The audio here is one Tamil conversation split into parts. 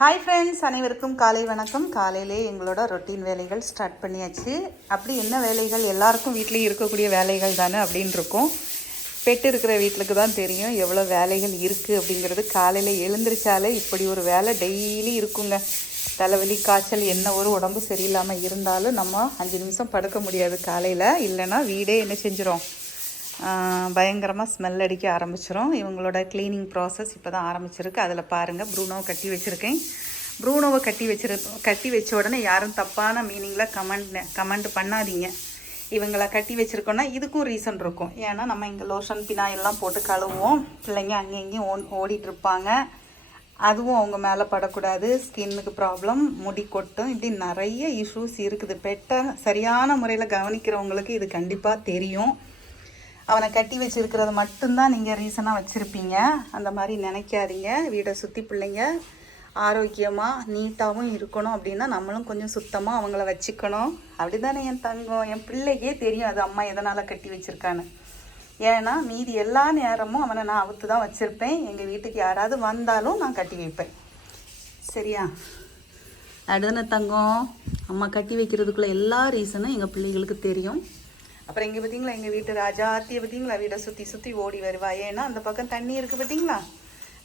ஹாய் ஃப்ரெண்ட்ஸ் அனைவருக்கும் காலை வணக்கம். காலையிலே எங்களோட ரொட்டீன் வேலைகள் ஸ்டார்ட் பண்ணியாச்சு. அப்படி என்ன வேலைகள்? எல்லாருக்கும் வீட்லேயும் இருக்கக்கூடிய வேலைகள் தானே அப்படின்னு இருக்கும். பெட்டு இருக்கிற வீட்டுக்கு தான் தெரியும் எவ்வளோ வேலைகள் இருக்குது அப்படிங்கிறது. காலையில் எழுந்திரிச்சாலே இப்படி ஒரு வேலை டெய்லி இருக்குங்க. தலைவலி காய்ச்சல் என்ன ஒரு உடம்பு சரியில்லாமல் இருந்தாலும் நம்ம அஞ்சு நிமிஷம் படுக்க முடியாது காலையில். இல்லைன்னா வீடே என்ன செஞ்சிடும் பயங்கரமாக ஸ்மெல் அடிக்க ஆரம்பிச்சிரும். இவங்களோட க்ளீனிங் ப்ராசஸ் இப்போ தான் ஆரம்பிச்சிருக்கு. அதில் பாருங்கள் ப்ரூனோவை கட்டி வச்சுருக்கேன். ப்ரூனோவை கட்டி வச்சிரு கட்டி வச்ச உடனே யாரும் தப்பான மீனிங்கில் கமெண்ட் கமெண்ட் பண்ணாதீங்க. இவங்கள கட்டி வச்சுருக்கோன்னா இதுக்கும் ரீசன் இருக்கும். ஏன்னா நம்ம இங்கே லோஷன் பினாயெல்லாம் போட்டு கழுவுவோம். பிள்ளைங்க அங்கேயும் இங்கேயும் ஓ ஓடிட்டுருப்பாங்க. அதுவும் அவங்க மேலே படக்கூடாது. ஸ்கின்னுக்கு ப்ராப்ளம் முடி கொட்டும். இப்படி நிறைய இஷ்யூஸ் இருக்குது. பெட்டை சரியான முறையில் கவனிக்கிறவங்களுக்கு இது கண்டிப்பாக தெரியும். அவனை கட்டி வச்சிருக்கிறது மட்டும்தான் நீங்கள் ரீசனாக வச்சுருப்பீங்க. அந்த மாதிரி நினைக்காதீங்க. வீடை சுற்றி பிள்ளைங்க ஆரோக்கியமாக நீட்டாகவும் இருக்கணும் அப்படின்னா நம்மளும் கொஞ்சம் சுத்தமாக அவங்கள வச்சுக்கணும். அப்படி தானே என் தங்கம்? என் பிள்ளைக்கே தெரியும் அது அம்மா எதனால் கட்டி வச்சுருக்கான்னு. ஏன்னா மீதி எல்லா நேரமும் அவனை நான் அவுத்து தான் வச்சுருப்பேன். எங்கள் வீட்டுக்கு யாராவது வந்தாலும் நான் கட்டி வைப்பேன். சரியா? அடுதானே தங்கம்? அம்மா கட்டி வைக்கிறதுக்குள்ள எல்லா ரீசனும் எங்கள் பிள்ளைகளுக்கு தெரியும். அப்புறம் இங்கே பார்த்தீங்களா எங்கள் வீட்டு ராஜாத்தியை பார்த்தீங்களா வீடை சுற்றி சுற்றி ஓடி வருவா. ஏன்னா அந்த பக்கம் தண்ணி இருக்குது பார்த்தீங்களா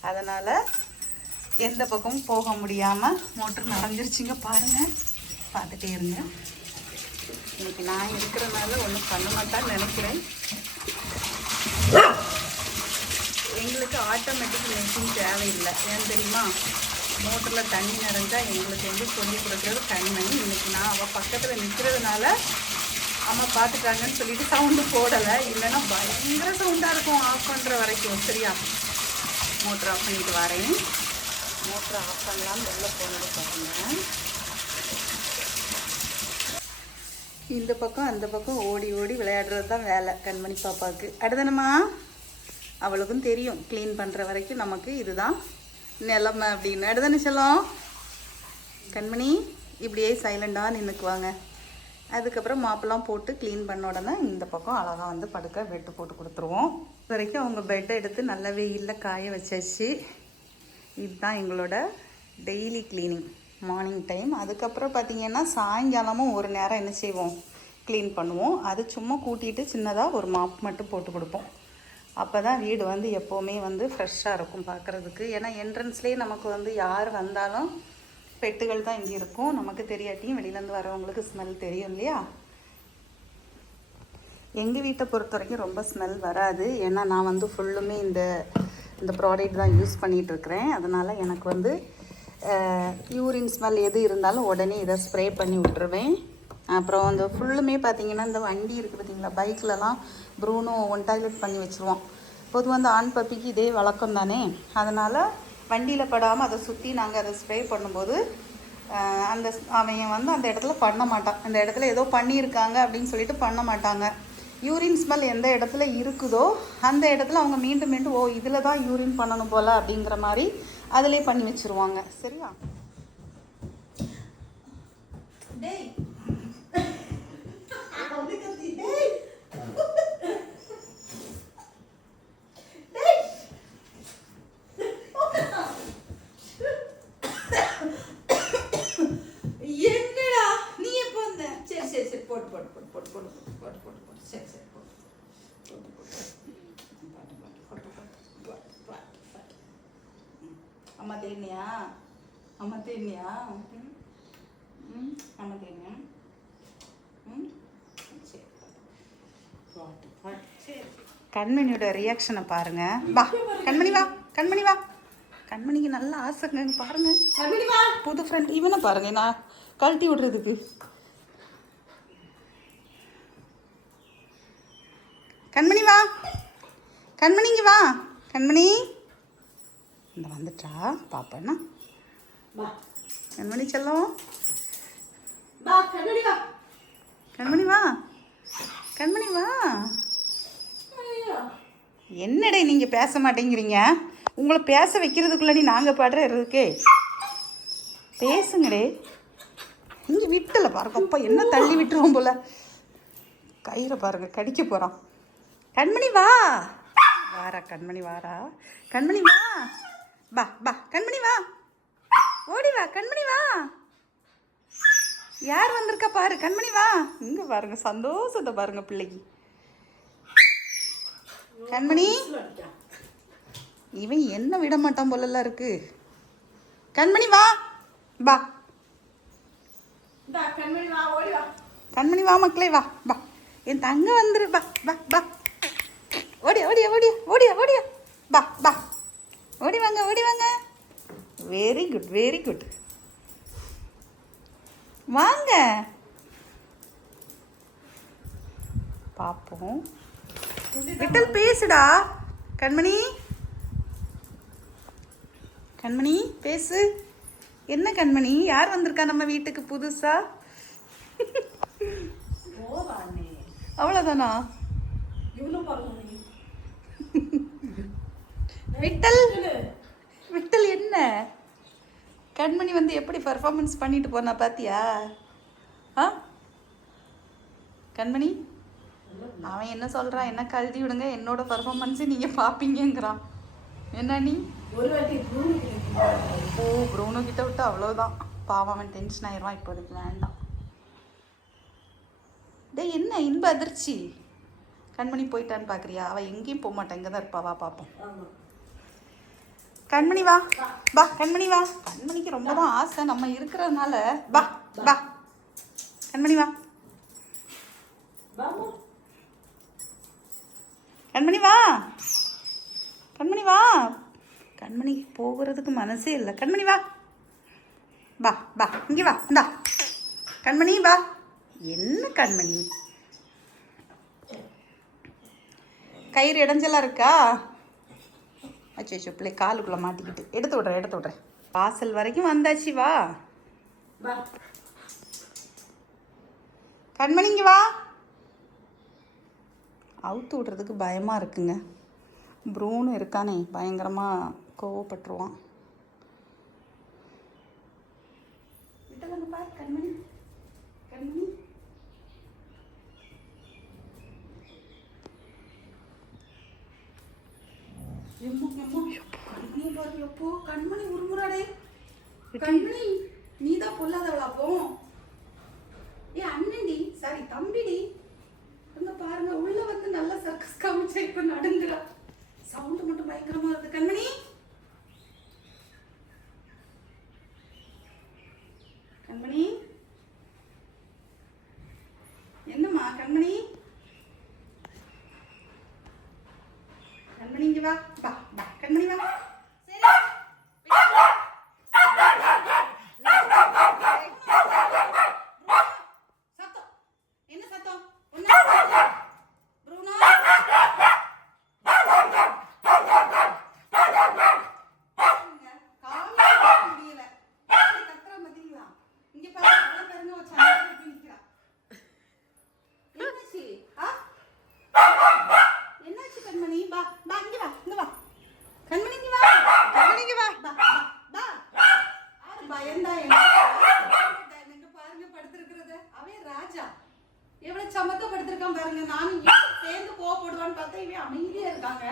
அதனால் எந்த பக்கமும் போக முடியாமல் மோட்ரு நிறைஞ்சிருச்சிங்க பாருங்கள் பார்த்துட்டே இருங்க. இன்னைக்கு நான் இருக்கிறனால ஒன்றும் பண்ண மாட்டான்னு நினைக்கிறேன். எங்களுக்கு ஆட்டோமேட்டிக் மிஷின் தேவையில்லை. ஏன் தெரியுமா? மோட்டரில் தண்ணி நிறைஞ்சால் எங்களுக்கு வந்து சொல்லி கொடுக்குறது தண்ணி. இன்னைக்கு நான் அவள் பக்கத்தில் நிற்கிறதுனால அம்மா பார்த்துட்டாங்கன்னு சொல்லிட்டு சவுண்டு போடலை. இல்லைன்னா பயங்கர சவுண்டாக இருக்கும். ஆஃப் பண்ணுற வரைக்கும். சரியா? மோட்ரு ஆஃப் பண்ணிட்டு வரேன். மோட்ரு ஆஃப் பண்ணலாம்னு வெளில போனது பாருங்க. இந்த பக்கம் அந்த பக்கம் ஓடி ஓடி விளையாடுறது தான் வேலை கண்மணி பாப்பாவுக்கு. அடுத்தனம்மா அவளுக்கும் தெரியும். க்ளீன் பண்ணுற வரைக்கும் நமக்கு இதுதான் நிலமை அப்படின்னு. அடுத்தன செல்லம் கண்மணி இப்படியே சைலண்டாக நின்றுக்குவாங்க அதுக்கப்புறம் மாப்பெல்லாம் போட்டு க்ளீன் பண்ண உடனே இந்த பக்கம் அழகாக வந்து படுக்க பெட்டு போட்டு கொடுத்துருவோம். இது வரைக்கும் அவங்க பெட்டை எடுத்து நல்ல வெயிலில் காய வச்சாச்சு. இதுதான் எங்களோட டெய்லி க்ளீனிங் மார்னிங் டைம் அதுக்கப்புறம் பார்த்திங்கன்னா சாயங்காலமும் ஒரு நேரம் என்ன செய்வோம்? க்ளீன் பண்ணுவோம். அது சும்மா கூட்டிகிட்டு சின்னதாக ஒரு மாப் மட்டும் போட்டு கொடுப்போம். அப்போ தான் வீடு வந்து எப்போவுமே வந்து ஃப்ரெஷ்ஷாக இருக்கும் பார்க்குறதுக்கு ஏன்னா என்ட்ரன்ஸ்லேயே நமக்கு வந்து யார் வந்தாலும் பெட்டுகள் தான் இங்கே இருக்கும். நமக்கு தெரியாட்டியும் வெளியிலேருந்து வரவங்களுக்கு ஸ்மெல் தெரியும் இல்லையா? எங்கள் வீட்டை பொறுத்த வரைக்கும் ரொம்ப ஸ்மெல் வராது. ஏன்னா நான் வந்து ஃபுல்லுமே இந்த இந்த ப்ராடக்ட் தான் யூஸ் பண்ணிகிட்ருக்கிறேன் அதனால் எனக்கு வந்து யூரின் ஸ்மெல் எது இருந்தாலும் உடனே இதை ஸ்ப்ரே பண்ணி விட்டுருவேன். அப்புறம் அந்த ஃபுல்லுமே பார்த்தீங்கன்னா இந்த வண்டி இருக்குது பார்த்தீங்களா பைக்கிலலாம் ப்ரூனோ ஒன் டாய்லெட் பண்ணி வச்சுருவோம் பொதுவாக அந்த ஆண் பப்பிக்கு இதே வழக்கம் தானே அதனால் வண்டியில் படாமல் அதை சுற்றி நாங்கள் அதை ஸ்ப்ரே பண்ணும்போது அந்த அவன் வந்து அந்த இடத்துல பண்ண மாட்டான். அந்த இடத்துல ஏதோ பண்ணியிருக்காங்க அப்படின்னு சொல்லிட்டு பண்ண மாட்டாங்க. யூரின் ஸ்மெல் எந்த இடத்துல இருக்குதோ அந்த இடத்துல அவங்க மீண்டும் மீண்டும் ஓ இதில் தான் யூரின் பண்ணணும் போல் அப்படிங்கிற மாதிரி அதிலே பண்ணி வச்சுருவாங்க. சரியா? டேய் தேனியா ம். சரி. பாட்டு பாட்டு. சரி கண்மணியோட ரியாக்ஷனை பாருங்க. வா. கண்மணி வா. கண்மணி வா. கண்மணிக்கு நல்ல ஆசைங்க. பாருங்க. புது ஃப்ரெண்ட் இவனை பாருங்க. நான் கழட்டி விடுறதுக்கு. கண்மணி வா. கண்மணிங்க வா. கண்மணி. இந்த வந்துட்டா. பாப்பண்ணா கண்மணி செல்லம். கண்மணி வா. கண்மணி வா. என்னடே நீங்கள் பேச மாட்டேங்கிறீங்க? உங்களை பேச வைக்கிறதுக்குள்ளே நாங்கள் பாடுற இருக்கே. பேசுங்கடே. இங்கே விட்டல பாருங்க. அப்பா என்ன தள்ளி விட்டுருவோம் போல. கயிறை பாருங்க கடிக்க போகிறான் கண்மணி வா. வாரா கண்மணி வாரா. கண்மணி வா. பா பா கண்மணி வா. ஓடி வா கண்மணி வா. யார் வந்திருக்கா பாரு கண்மணி வா. இங்க பாருங்க சந்தோஷத்தை பாருங்க பிள்ளைக்கு. கண்மணி இவன் என்ன விட மாட்டான் போலலாம் இருக்கு. கண்மணி வா. இந்தா, கண்மணி வா, ஓடி வா. கண்மணி வா மக்களே வா வா. என் தங்க வந்துரு வா வா வா. ஓடியா ஓடியா ஓடியா ஓடியா ஓடியா. வா வா ஓடி வாங்க ஓடி வாங்க. வெரி குட் வெரி குட் வாங்க. பார்ப்போம் விட்டல் பேசுடா கண்மணி. கண்மணி பேசு. என்ன கண்மணி? யார் வந்திருக்கா நம்ம வீட்டுக்கு புதுசா. அவ்வளோதானா நீ. விட்டல். விட்டல். என்ன? கண்மணி வந்து எப்படி பர்ஃபார்மன்ஸ் பண்ணிட்டு போனா பாத்தியா? ஆ? கண்மணி? அவன் என்ன சொல்றான் என்ன கழட்டி விடுங்க? என்னோட பர்ஃபார்மன்ஸை நீங்க பாப்பீங்கங்கிறான். என்ன நீ. ஓ ப்ரௌனோ கிட்ட விட்டு அவ்வளோதான் பாவம் அவன் டென்ஷன் ஆயிடுவான் இப்போதைக்கு வேண்டாம். டேய் என்ன இன்ப அதிர்ச்சி? கண்மணி போயிட்டான்னு பார்க்குறியா அவள் எங்கேயும் போக மாட்டான் இங்கே தான் இருப்பா. வா பார்ப்போம். கண்மணி வா. வா. கண்மணி வா. கண்மணிக்கு ரொம்ப தான் ஆசை. நம்ம இருக்கிறதுனால. வா. வா கண்மணி வா. கண்மணி வா. கண்மணி வா. கண்மணிக்கு போகிறதுக்கு மனசே இல்லை. கண்மணி வா. வா வா. இங்கே வா. இந்தா. கண்மணி வா. என்ன கண்மணி? கயிறு இடைஞ்சலா இருக்கா? அச்சோ அச்சோ பிள்ளை காலுக்குள்ளே மாட்டிக்கிட்டு. எடுத்து விட்றேன் எடுத்து விட்றேன். வாசல் வரைக்கும் வந்தாச்சு வா. வா. கண்மணி இங்க வா. அவுத்து விட்றதுக்கு பயமாக இருக்குங்க. ப்ரூனு இருக்கானே பயங்கரமாக கோவப்பட்டுருவான். கண்மணி. எம்மோ, எம்மோ. கண்மணி பாரு, எப்போ? கண்மணி உருமுறாடே. கண்மணி நீதான் பொல்லாதவளா அப்போ ஏ அண்ணன்டி. சாரி தம்பிடி. பாருங்க உள்ள வந்து நல்ல சர்க்கஸ் காமிச்சா இப்ப நடுங்குறா சவுண்ட் மட்டும் பயங்கரமா இருக்கு கண்மணி கண்மணி என்னம்மா கண்மணி கண்மணி இங்க வா வா வா கண்மணி வா சரி சத்தம் என்ன சத்தம் ஒண்ணா ப்ரூனோ பாருங்க, காலே தூக்க முடியல. எப்படி கத்துறா பாத்தீங்களா? இங்க பாருங்க, அவளை பாருங்க, அவ சண்டையில போய் நிக்கிறா. என்னாச்சு? ஆ? என்னாச்சு கண்மணி? வா, வா, இங்க வா, இங்க வா. கண்மணி, இங்க வா. கண்மணி, இங்க வா. வா, வா, வா. ஆளு பயந்தா என்ன? இங்க பாருங்க படுத்திருக்கிறத. அவன் ராஜா எவ்வளவு சமத்த படுத்திருக்கான் பாருங்க நானும் இவன் சேர்ந்து கோவப்படுவான்னு பார்த்தா இவன் அமைதியா இருக்காங்க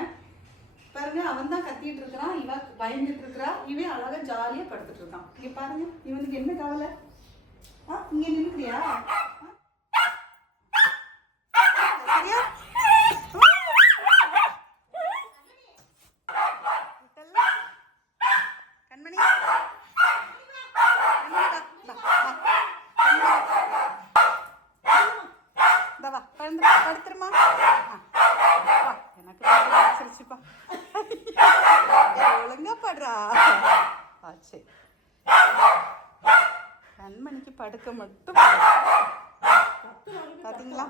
பாருங்க அவன் தான் கத்திட்டு இவ பயந்துட்டு இருக்கிறா இவன் அழகா ஜாலியா படுத்துட்டு இருக்கான் இங்க பாருங்க இவனுக்கு என்ன கவலை? ஆ இங்க நின்னுக்கிறியா? சரியா விட்டல்ல? கண்மணி கண்மணி, வா, வா, வா. கண்மணி. இந்தா வா படுத்து படுத்துருமா? எனக்கு ஏய், ஒழுங்கா படுறா ஆச்சு கண்மணிக்கு படுக்க மட்டும் இங்க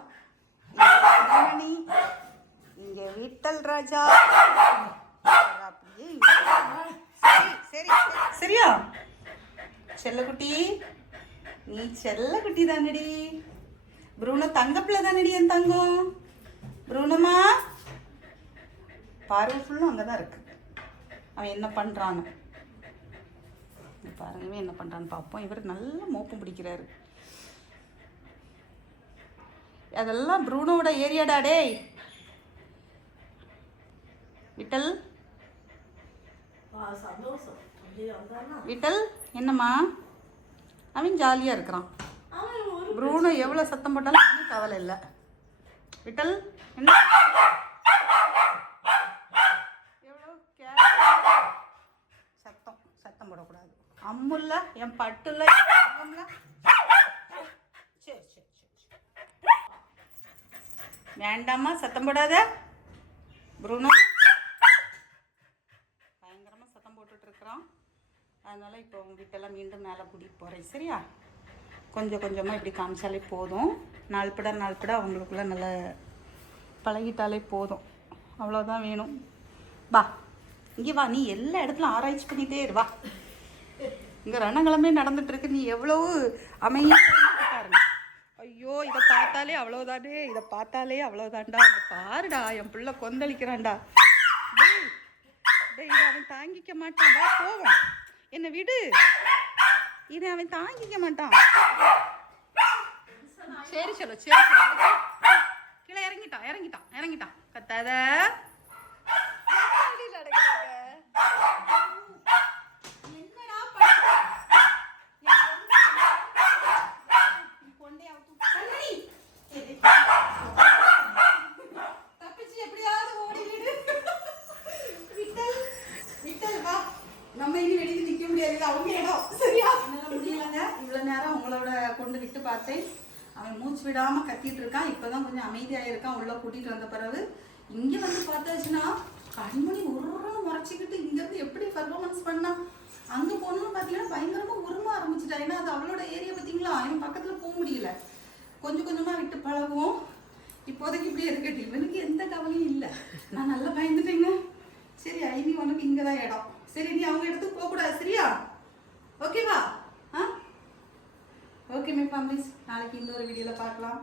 கண்மணி இங்க விட்டல் ராஜா. அப்படியே சரி சரி. சரியா? செல்லக்குட்டி நீ செல்லக்குட்டி தானடி. ப்ரூனோ தங்கப்பிள்ளை தானடி என் தங்கம்? ப்ரூனம்மா. பார்வை ஃபுல்லும் அங்கே தான் இருக்கு. அவன் என்ன பண்ணுறான்னு பாருங்க இவன் என்ன பண்ணுறான்னு பார்ப்போம். இவர் நல்ல மோப்பம் பிடிக்கிறாரு. அதெல்லாம் ப்ரூனோட ஏரியாடா டேய். விட்டல்? விட்டல் என்னம்மா? அவன் ஜாலியாக இருக்கிறான். ப்ரூனோ எவ்வளோ சத்தம் போட்டாலும் ஒன்றும் கவலை இல்லை. விட்டல் என்ன? எவ்வளோ சத்தம் சத்தம் போடக்கூடாது. அம்முல்ல என் பட்டுல சரி சரி சரி சரி. வேண்டாம்மா சத்தம் போடாத. ப்ரூனோ பயங்கரமாக சத்தம் போட்டுட்டு அதனால் இப்போ உங்க வீட்டெல்லாம் மீண்டும் மேலே கூட்டிகிட்டு போகிறேன் சரியா? கொஞ்சம் கொஞ்சமாக இப்படி காமிச்சாலே போதும். நாள்பட நாள்பட அவங்களுக்குள்ள நல்ல பழகிட்டாலே போதும். அவ்வளோதான் வேணும். வா இங்கே வா நீ எல்லா இடத்துலையும் ஆராய்ச்சி பண்ணிகிட்டே இரு வா. இங்கே ரணங்களமே நடந்துட்டுருக்கு. நீ எவ்வளவு அமைதியாக பாருங்க. ஐயோ இதை பார்த்தாலே அவ்வளோதானே இதை பார்த்தாலே அவ்வளோதான்டா அதை பாருடா என் பிள்ளை கொந்தளிக்கிறான்டா. டேய் டேய் இதை அவன் தாங்கிக்க மாட்டான். வா போவோம். என்னை விடு. இதை அவன் தாங்கிக்க மாட்டான். சரி சொல்லு சரி சொல்லு. கீழே இறங்கிட்டான் இறங்கிட்டான் இறங்கிட்டான் கத்தாத வெளியில அடங்குறாங்க. என்னடா பண்ற? என் பொண்ணு- என் பொண்ணை அவுத்து- கண்மணி! ஏய், தப்பிச்சு எப்படியாவது ஓடிவிடு விட்டல் விட்டல் வா நம்ம இனி வெளியே நிக்க முடியாது இது அவங்க இடம் சரியா என்னால முடியலங்க இவ்வளவு நேரம் உங்களோட கொண்டு விட்டு பார்த்தேன் அவன் மூச்சு விடாம கத்திட்டு இருக்கான் இப்பதான் கொஞ்சம் அமைதியாக இருக்கான் உள்ள கூட்டிட்டு வந்த பிறகு இங்க வந்து பார்த்தாச்சுன்னா கண்மணி ஒரு முறைச்சிக்கிட்டு இங்க இருந்து எப்படி பர்ஃபார்மன்ஸ் பண்ணா? அங்க போகணும்னு பாத்தீங்கன்னா பயங்கரமா உரும ஆரம்பிச்சிட்டா. ஏன்னா அது அவளோட ஏரியா பாத்தீங்களா அவன் பக்கத்துல போக முடியல. கொஞ்சம் கொஞ்சமா விட்டு பழகுவோம். இப்போதைக்கு இப்படியே இருக்கட்டு இவனுக்கு எந்த கவலையும் இல்லை. நான் நல்லா பயந்துட்டேங்க. சரி ஐவி உனக்கு இங்கே தான் இடம். சரி நீ அவங்க இடத்துக்கு போகக்கூடாது. சரியா? ஓகேவா? ஓகே மை ஃபேமிலிஸ் நாளைக்கு இன்னொரு வீடியோவில் பார்க்கலாம்.